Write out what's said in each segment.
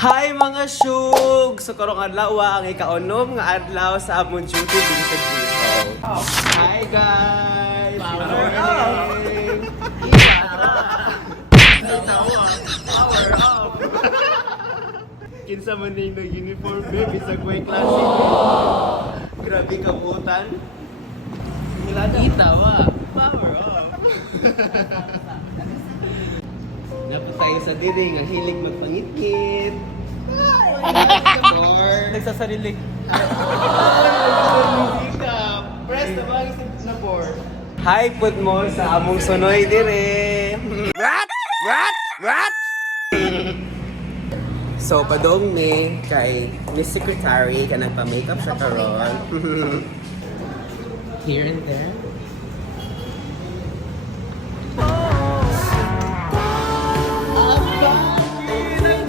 Hi mga shug! So karong adlaw ang ikaunom nga adlaw sa among duty dito sa Giso. Hi guys! Power morning! Power up! Kinsa man din na uniform baby sa kway klase. Grabe kabutan. Kita wa. Power up. Napos tayo sa diri nga hilig magpangit-ngit. Or Nagsasarilig. press the button sa board. Hi put mo sa among sunoy dire. What? So padong ni kay Miss Secretary ka nagpa-makeup siya karon. Here and there.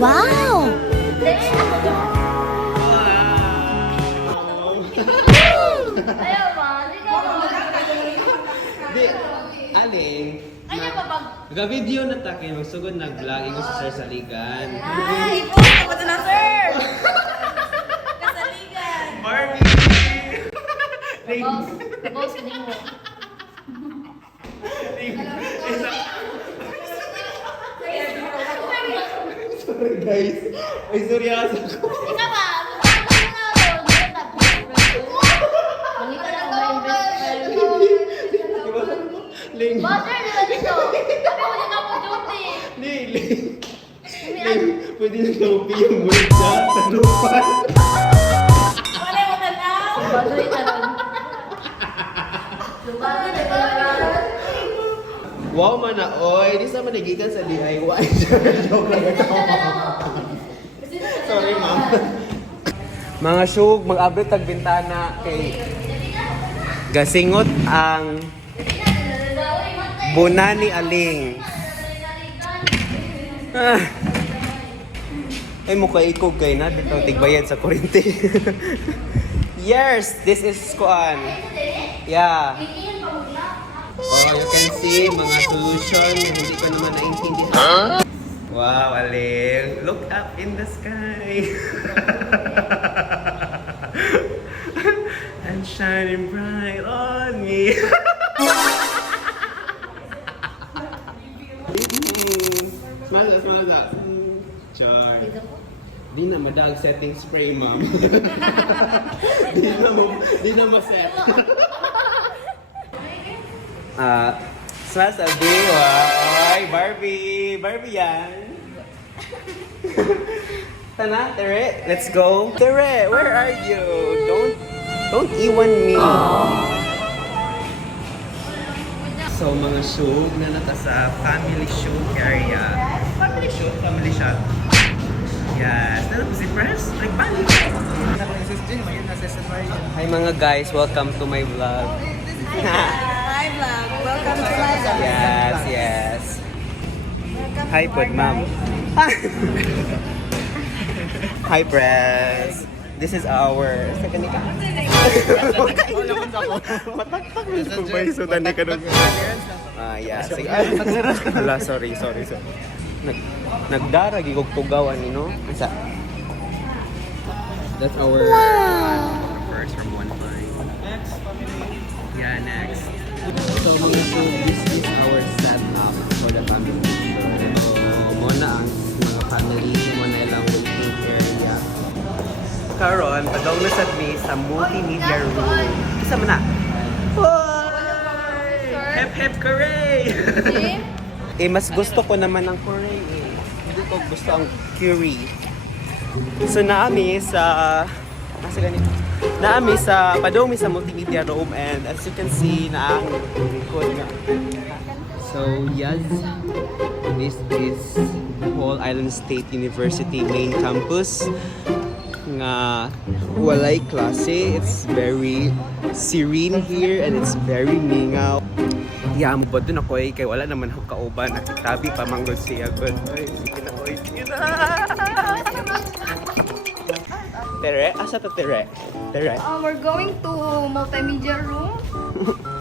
Wow! Ayaw ba? Di, aling. Ayaw ba pag... Ga-video na ta kayo magsugod nag-vlog ingo sa Sir Saligan. Ay, ipon ko na sir! Kasaligan! Barbie! Boss, hindi mo. Sorry guys. Ay, seryoso ko. Ikaw ba? Mangita lang ba yung best friend mo? Ling. Butter, nila dito! Sabi mo din ako duty! Ling. Pwede na naupi yung word siya sa lupan. Wala mo na lang! Butter ito ron. Butter ito ron. Wow man na, oy. Di sa managitan sa DIY. Joke lang ito. Sorry, ma'am. Mga shug, mag-abot tag bintana kay gasingot ang Bunani Aling. Ay mukha ikog kay na dito tigbayad sa kuryente. Yes, this is kuan. Yeah. Oh, you can see mga solution na hindi ko naman naintindihan. Wow, Aling. Look up in the sky. And shining bright on me. Smile that. Char. Di na madag setting spray, ma'am. di na ma-set. Sasabi, wow, ay, Barbie yan. Tana, Tere, let's go. Tere, where are you? Don't iwan me. So, mga shoot na nata sa family shoot area. Family shot. Yes, na po si Press. Nagbalik. Hi mga guys, welcome to my vlog. Hi vlog! Welcome to my vlog! Yes. Hi, Pud, ma'am. Hi, Press. This is our second ika. Mataktak mo kung ba yung sudan ni ka doon. Yeah. Sige. Hala, sorry. Nagdarag igog tugawan ni no. That's our first from one line. Yeah, next. So mga show, this is our setup for the family picture. So, muna ang mga family, muna ilang waiting area. Karon, padong na sa me sa multimedia room. Isa mo na. Hep hep hooray! Mas gusto ko naman ang hooray eh. Hindi ko gusto ang curry. So naami sa padong sa multimedia room, and as you can see na ang record nga. So yes, this is Paul Island State University main campus nga walay klase. It's very serene here and it's very mingaw. Yeah, but dun ako kay wala naman ako kauban at itabi pa manggod siya good. Ay, sige na. Tere, asa to Tere? Tere. We're going to multimedia room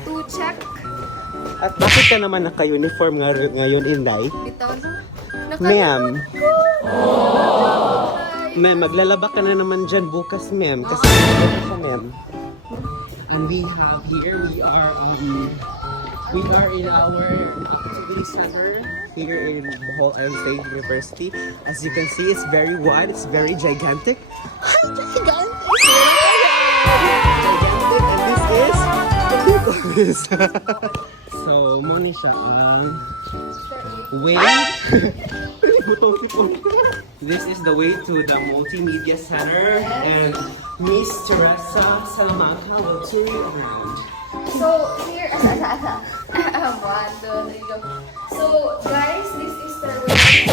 to check. At bakit ka naman naka-uniform ngayon, Inday? Bitaw na. Ma'am. Ma'am, maglalaba ka na naman dyan bukas, ma'am. Kasi maglalaba siya, ma'am. And we have here, we are in our activity center here in Bohol Island State University. As you can see, it's very wide, it's very gigantic. Hi, gigantic! Gigantic, and this is what do you call this? So, muna siya ang way. This is the way to the Multimedia Center, and Miss Teresa Salamanca will tour you around. So, here, asa. 1, 2, 3, go. So, guys, this is the way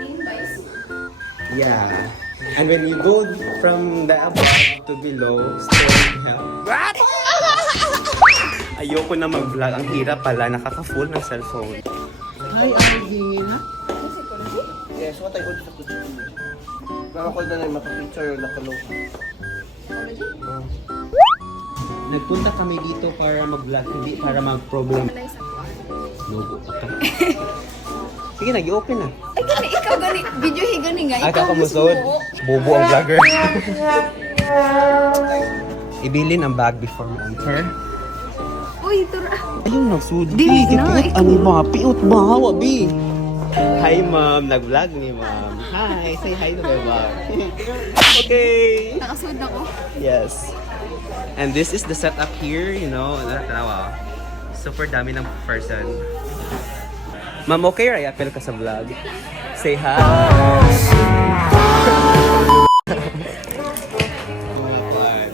in Baisu. Yeah. And when you go from the above to below, straight down. Ayoko na mag-vlog. Ang hirap pala. Nakaka-full ng cellphone. Hi, Arvin. Yes, what I ordered sa kutsi ko. Nakakol na lang mapapicture yung nakaloka. Nagpunta kami dito para mag-vlog, hindi para mag-problem. Logo ka. Sige, nag-i-open na. Ay, gani, ikaw gani. Video gani nga. Ikaw kamusod. Bobo ang vlogger. Ibilin ang bag before we enter. Uy, tura. Ayun, nagsud. Dili na, Ano ba? Piot ba? Hawa, bi. Hi, ma'am. Nag-vlog ni ma'am. Hi. Say hi to my vlog. Okay. Nakasud ako. Yes. And this is the setup here, you know. Wow. Super dami ng person. Ma'am, okay, right? Apel ka sa vlog. Say hi. Mga pan.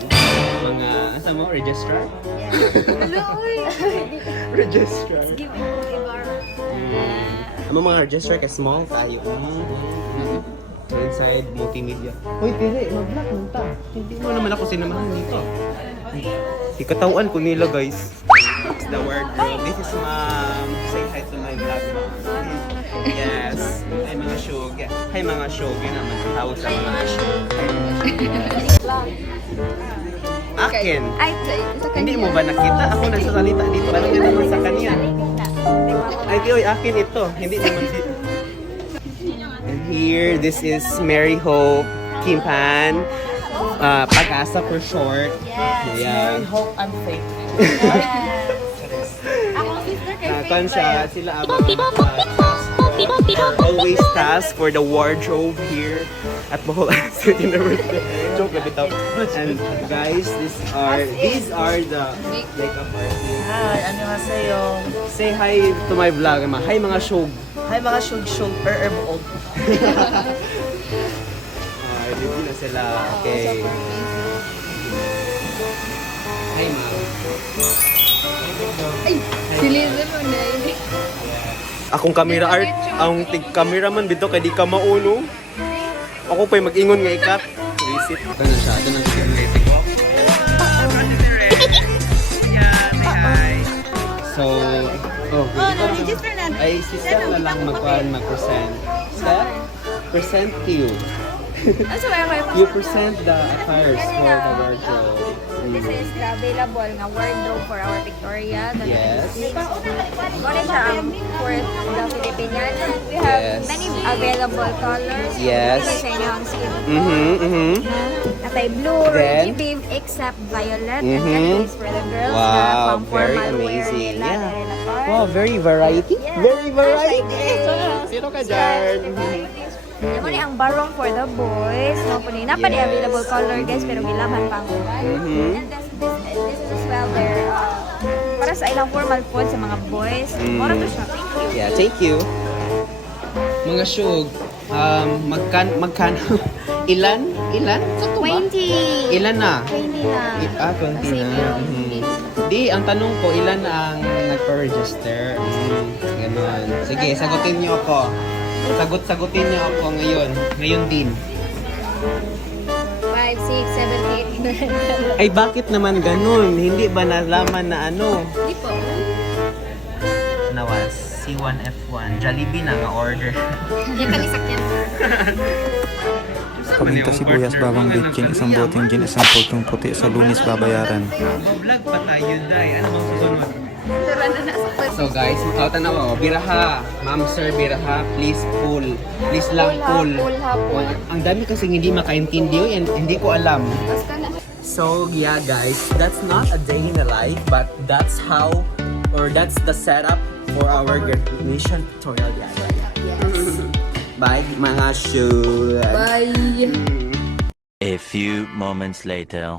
Mga, asa mo? Registrar? Hello, uy. Registrar. Give me a bar. Ano mga registrar ka small tayo. Inside multimedia. Uy, pili, mag-vlog nun ta. Hindi mo naman ako sinamahan dito. Ikatawan ko nila, guys. It's the wardrobe. This is ma'am. Say hi to my vlog, ma'am. Yes. Hi mga shog. Hi mga shog. Yun naman. Tawag sa mga shog. Akin. Ay, sa kanya. Hindi mo ba nakita? Ako nagsasalita dito. Ano yun naman sa kanya? Ay, oy, akin ito. Hindi naman dito. And here, this is Mary Hope Kimpan. Pag-asa for short. Yeah. Hope and faith. Ako, sister kay Faith. Kansya, sila abang always task for the wardrobe here at Bohol State University. Joke na bitaw. And guys, these are the makeup artists. Hi, annyeonghaseyo. Say hi to my vlog. Hi mga shog. Hi mga shug-shug, buod. Ready na sila. Okay. Hi ma'am. Ay, si Liza mo na yun. Akong camera art, ang cameraman bito kay di ka mauno. Ako pa'y mag-ingon nga ikat. Visit. Ito na siya. Ito na siya. So, na-register na. ay si Steph na lang mag-present. Steph, present to you. Ano sa mga kayo? You present the attires for the wardrobe. This is the available nga wardrobe for our Victoria. The Yes. Muna siya ang for the Filipiniana. We have Yes. many available colors. Yes. Pili sa inyo ang skin tone. Mm-hmm. Atay blue, Then- orangey beam, except violet. Mhm. And that is for the girls Wow, na pang very formal wear amazing. nila. Yeah. dahil na part. Wow, very variety. Yeah. Very variety. Yes. Sino ka dyan? Amo ni ang barong for the boys. No po ni napa ni Yes. available color guys pero gilaman pa ang Mhm. And this is as well their para sa ilang formal food sa mga boys. Mura to siya. Thank you. Yeah, thank you. Mga shog, magkano? Ilan? Sakto ba? 20. Ilan na? 20 na. 20 Kasi na. meron Mhm. Di, ang tanong ko, ilan na ang nagpa-register? Ganon. Sige, sagutin niyo ako. Sagutin niyo ako ngayon. Ngayon din. 5, 6, 7, 8, 9. Ay, bakit naman ganun? Hindi ba nalaman na ano? Di po. Nawas, C1F1. Jollibee na nga order. Yan palisak yan. Paminta sibuyas, bawang bitchin, isang boteng gin, isang potong puti sa Lunis babayaran. Vlog pa tayo, Day. Ano bang susunod? Tara na nasa So guys, makautan na ako. Biraha. Ma'am, sir, biraha. Please pull. Please lang pull. Pull. Ang dami kasi hindi makaintindiyo and hindi ko alam. Tapos ka na. So yeah guys, that's not a day in the life, but that's how, or that's the setup for our graduation tutorial. Yes. Bye mga shoes. Bye. A few moments later.